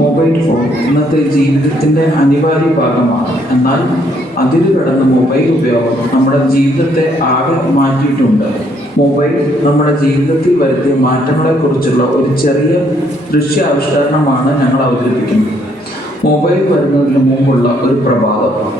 Mobile phone ഇന്നത്തെ ജീവിതത്തിൻ്റെ അനിവാര്യ ഭാഗമാണ്. എന്നാൽ അതിൽ കടന്ന മൊബൈൽ ഉപയോഗം നമ്മുടെ ജീവിതത്തെ ആകെ മാറ്റിയിട്ടുണ്ട്. മൊബൈൽ നമ്മുടെ ജീവിതത്തിൽ വരുത്തിയ മാറ്റങ്ങളെക്കുറിച്ചുള്ള ഒരു ചെറിയ ദൃശ്യാവിഷ്കരണമാണ് ഞങ്ങൾ അവതരിപ്പിക്കുന്നത്. മൊബൈൽ വരുന്നതിന് മുമ്പുള്ള ഒരു പ്രഭാതം.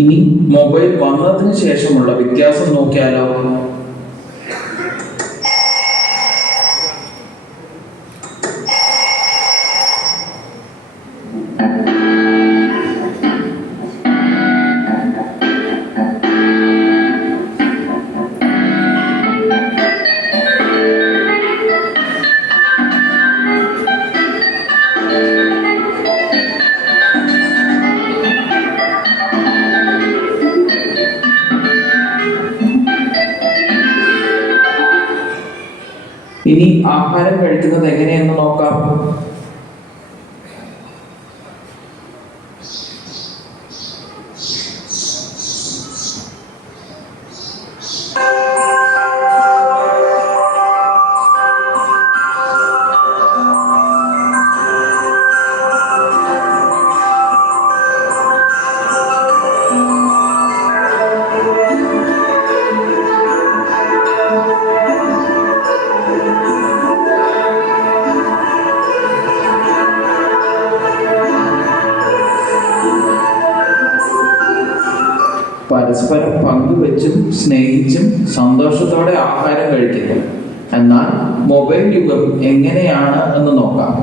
ഇനി മൊബൈൽ വന്നതിന് ശേഷമുള്ള വ്യത്യാസം നോക്കിയാലോ? ഇനി ആഹാരം കഴിക്കുന്നത് എങ്ങനെയെന്ന് നോക്കാം. പരസ്പരം പങ്കുവെച്ചും സ്നേഹിച്ചും സന്തോഷത്തോടെ ആഹാരം കഴിക്കുന്നു. എന്നാൽ മൊബൈൽ യുഗം എങ്ങനെയാണ് എന്ന് നോക്കാം.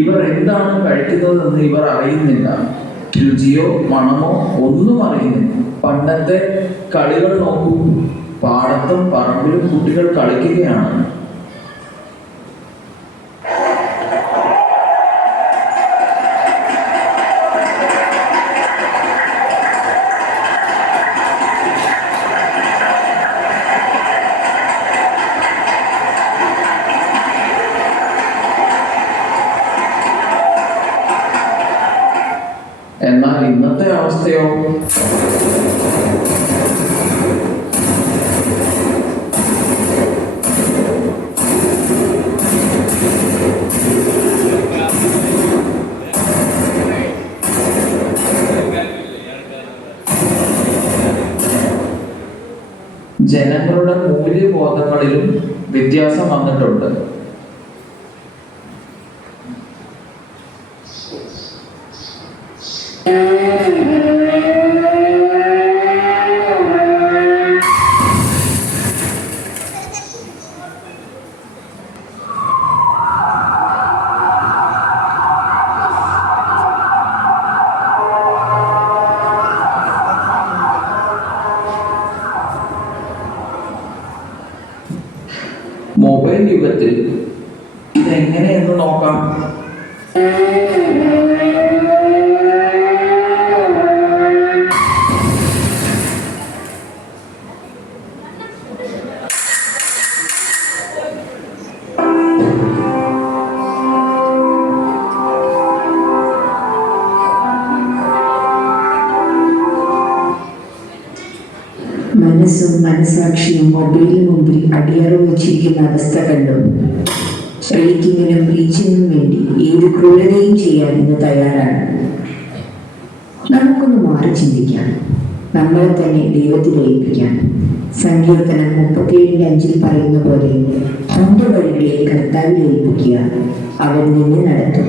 ഇവർ എന്താണ് കഴിക്കുന്നതെന്ന് ഇവർ അറിയുന്നില്ല. രുചിയോ മണമോ ഒന്നും അറിയുന്നില്ല. പണ്ടത്തെ കളികൾ നോക്കൂ. പാടത്തും പറമ്പിലും കുട്ടികൾ കളിക്കുകയാണ്. എന്നാൽ ഇന്നത്തെ അവസ്ഥയോ? ജനങ്ങളുടെ മൂല്യബോധങ്ങളിലും വ്യത്യാസം വന്നിട്ടുണ്ട്. മൊബൈൽ യുഗത്തിൽ ഇതെങ്ങനെയെന്ന് നോക്കാം. മനസ്സും മനസാക്ഷിയും മൊബൈലിന് മുമ്പിൽ അടിയറവ് വെച്ചിരിക്കുന്ന അവസ്ഥ കണ്ടു. റേറ്റിംഗിനും റീച്ചിനും വേണ്ടി ഏത് ക്രൂരതയും ചെയ്യാൻ ഇന്ന് തയ്യാറാണ്. നമുക്കൊന്ന് മാറി ചിന്തിക്കാം, നമ്മളെ തന്നെ ദൈവത്തിൽ ഏൽപ്പിക്കാം. സങ്കീർത്തനം 37:5 പറയുന്ന പോലെ സ്വന്തം വഴികളെ കർത്താവിൽ ഏൽപ്പിക്കുക, അവൻ നിന്നെ നടത്തും.